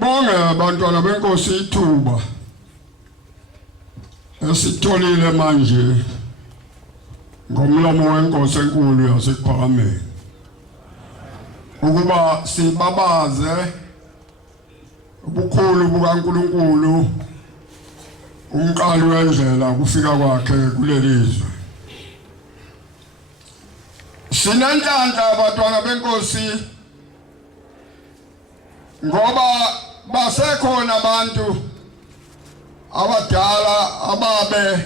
Bonge abantwana benkosi ithuba esitholile manje ngomlomo wenkosi enkulu yasePhakameni ukuba sibabaze ubukhulu bukaNkulunkulu umqali wendlela kufika kwakhe kulelizwe. Sinenhlanhla abantwana benkosi ngoba basekhona abantu abadala ababe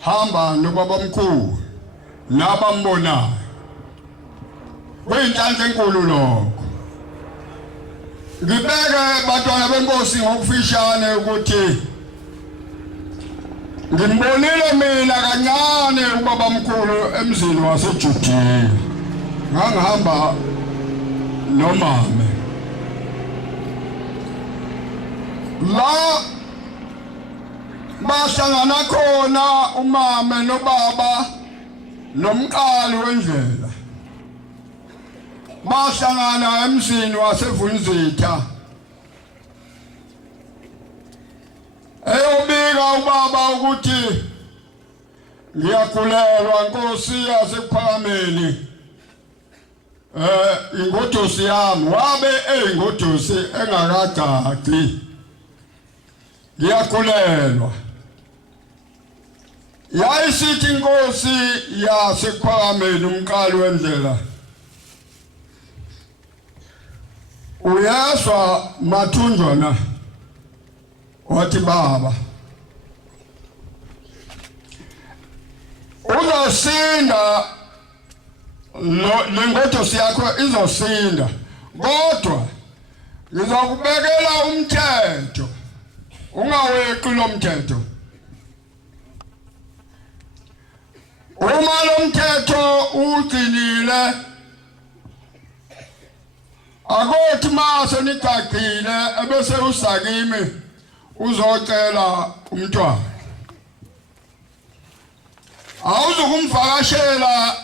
hamba nobabamkhulu nabambonayo. Kuyinhlanhla enkulu lokho. Ngibeke bantwana benkosi ngokufishane ukuthi ngimbonile mina kancane ubabamkhulu emzini waseJudiya. Ngangihamba nomama la bahlangana khona umama nobaba nomqali wendlela. Bahlangana emzini waseVunzitha eyobika ubaba ukuthi ngiyakhulelwa Nkosi yasePhakameni. Ingodosi yami wabe eyingodosi engakagadi. Ngiyakhulelwa. Yayisithi Inkosi yasePhakameni umqali wendlela, uyaswa Mathunjwana wathi baba uzosinda lengodosi yakho izosinda, kodwa ngizokubekela umthetho ungaweqi lo mthetho. Uma lo mthetho ugcinile akothi mase nigagile ebese usakimi uzocela umntwana. Awuzukumvakashela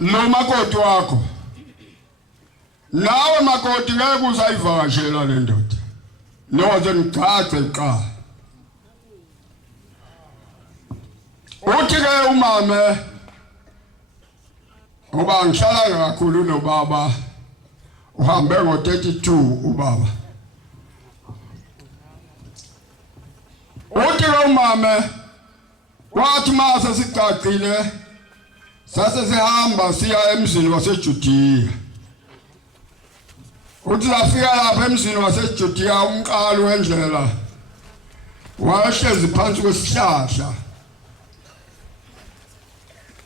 lo makoti wakho, nawe makoti ngeke uzayivakashela le ndoda noze nichaze qala. Uthi-ke umama ngoba ngihlala kakhulu nobaba, uhambe ngo-32 ubaba. Uthi-ke umama kwathi mase sigcagcile sase sihamba siya emzini waseJudiya. Uthi safika lapha emzini waseJudiya umqali wendlela wahlezi phansi kwesihlahla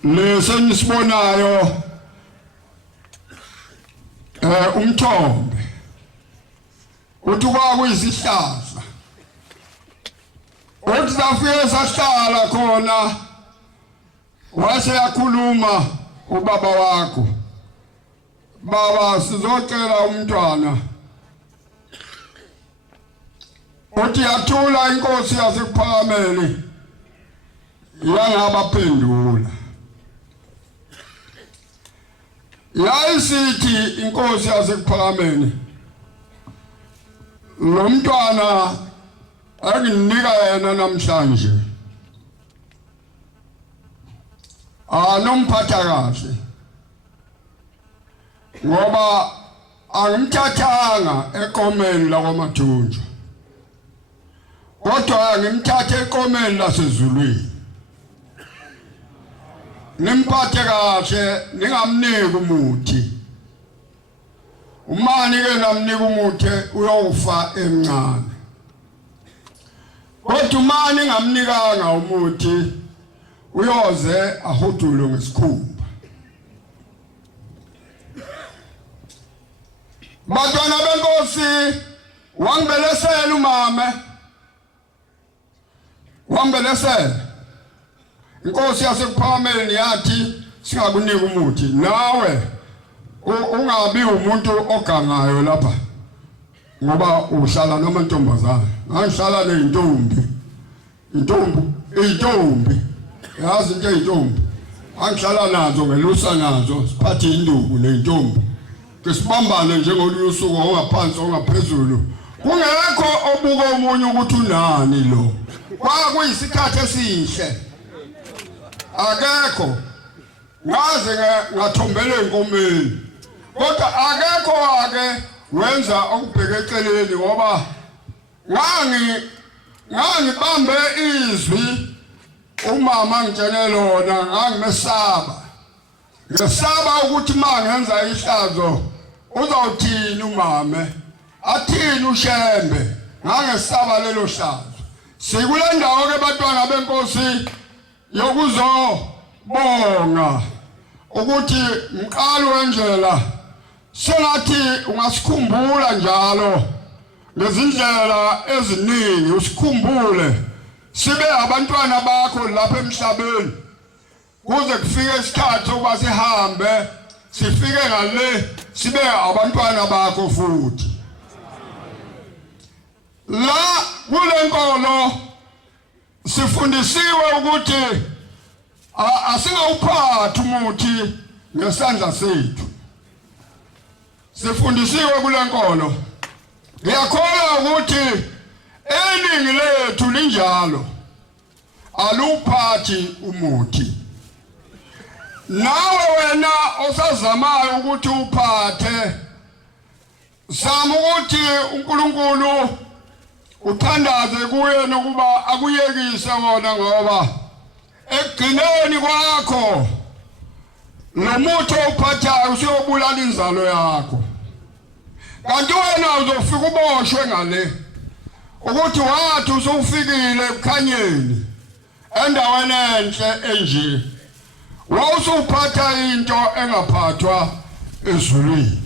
lesenisibonayo umthombe. Uthi kwakuyisihlahla. Uthi safike sahlala khona wase yakhuluma ubaba wakho, baba sizocela umntwana. Uthi yathula Inkosi yasePhakameni yangabaphendula. Yayisithi Inkosi yasePhakameni lo mntwana anginika yena namhlanje anomphatha kahle ngoba angimthathanga ekomeni lakwaMathunjwa, kodwa ngimthathe ekomeni lasezulwini. Nimphathe kahle, ningamniki umuthi. Umani-ke namnika umuthi uyofa emncane, kodwa umani ngamnikanga umuthi uyoze ahudule ngesikhumba. Bantwana benkosi wangibelesela umama, wangibelesela. Inkosi yasePhakameni yathi singakunika umuthi, nawe ungabi umuntu ogangayo lapha ngoba uhlala namantombazana. Ngihlala neintombi, intombi yazi into eyintombi angihlala nazo ngelusa nazo siphathe induku neintombi Kesibambane njengolusuku ongaphansi ongaphezulu. Kungekho obuka umunye ukuthi unani lo. Kwakuyisikhathi esihle. Akekho. Ngaze ngathombele enkomeni. Kodwa akekho ake wenza okubheke eceleni ngoba ngangibambe izwi umama ngitshele lona ngangimesaba. Ngesaba ukuthi mangenza ihlazo uzawuthini umama athini ushembe ngangesaba lelo hlazo. Sikule ndawo ke bantwana benkosi yokuzobonga ukuthi mqalo wendlela sengathi ungasikhumbula njalo ngezindlela eziningi usikhumbule sibe abantwana bakho lapha emhlabeni kuze kufike isikhathi ukuba sihambe sifike ngale sibe abantwana bakho futhi. La kule nkolo sifundisiwe ukuthi asingawuphathi umuthi ngesandla sethu. Sifundisiwe kule nkolo. Ngiyakholwa ukuthi eningi lethu linjalo aluphathi umuthi. Nawe wena osazamayo ukuthi uphathe zama ukuthi uNkulunkulu uthandaze kuye nokuba akuyekise wona ngoba ekugcineni kwakho lo muthi ophathayo usiyobulala inzalo yakho. Kanti wena uzofika uboshwe ngale ukuthi wathi usufikile ekhanyeni endaweni enhle enje wawusuphatha into engaphathwa ezulwini.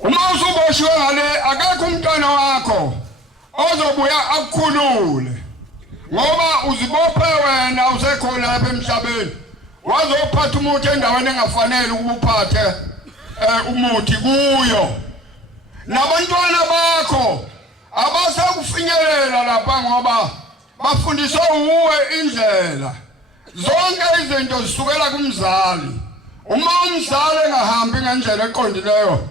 Uma usuboshwe ngale akekho umntwana wakho ozobuya akukhulule ngoba uzibophe wena usekhona lapha emhlabeni wazophatha umuthi endaweni engafanele ukuba uphathe umuthi kuyo. Nabantwana bakho abasakufinyelela lapha ngoba bafundiswa uwe indlela. Zonke izinto zisukela kumzali. Uma umzali engahambi ngendlela eqondileyo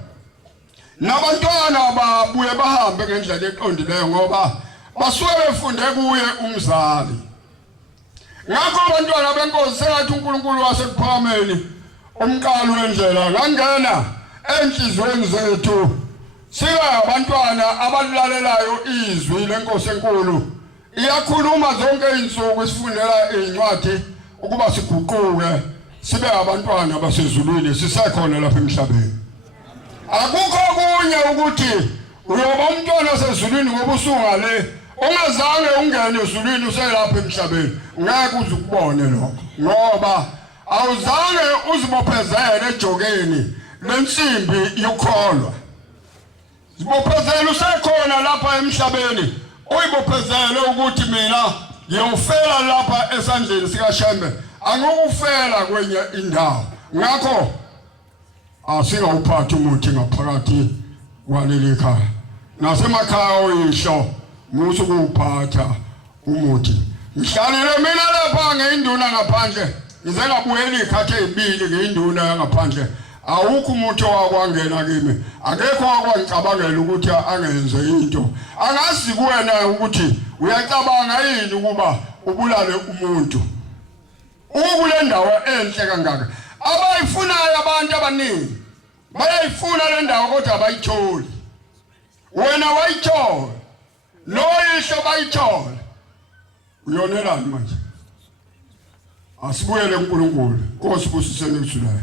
nabantwana babuye bahambe ngendlela eqondileyo ngoba basuke befunde kuye umzali. Ngakho abantwana benkosi sengathi uNkulunkulu wasekuphakameni umqalo wendlela ngangena enhlizweni zethu sibe abantwana abalalelayo izwi lenkosi enkulu. Iyakhuluma zonke izinsuku isifundela incwadi ukuba siguquke sibe abantwana basezulwini sisekhona lapha emhlabeni. Akukho kunye ukuthi uyoba umntwana wasezulwini ngoba usungale ungazange ungene ezulwini uselapha emhlabeni. Ngeke uzukubone lokho ngoba awuzange uzibophezele ejokeni lensimbi yokholwa. Zibophezele usekhona lapha emhlabeni uyibophezele ukuthi mina ngiyofela lapha esandleni sikaShembe angukufela kwenye indawo. Ngakho asingawuphathi umuthi ngaphakathi kwaleli khaya nasemakhaya oyisho musu kuwuphatha umuthi. Ngihlalile mina lapha ngeinduna ngaphandle ngize ngabuyela ikhathi ezibili ngeinduna yangaphandle. Awukho umuntu owakwangena kimi akekho owakwangicabangela ukuthi angenze into. Angazi kuwena ukuthi uyacabanga yini ukuba ubulale umuntu ukule ndawo enhle kangaka. Abayifunayo abantu abaningi bayayifuna le ndawo kodwa abayitholi. Wena wayithola noyihlo bayithola. Uyonelani manje? Asibuyele kuNkulunkulu. Nkosi busisene kusulayo.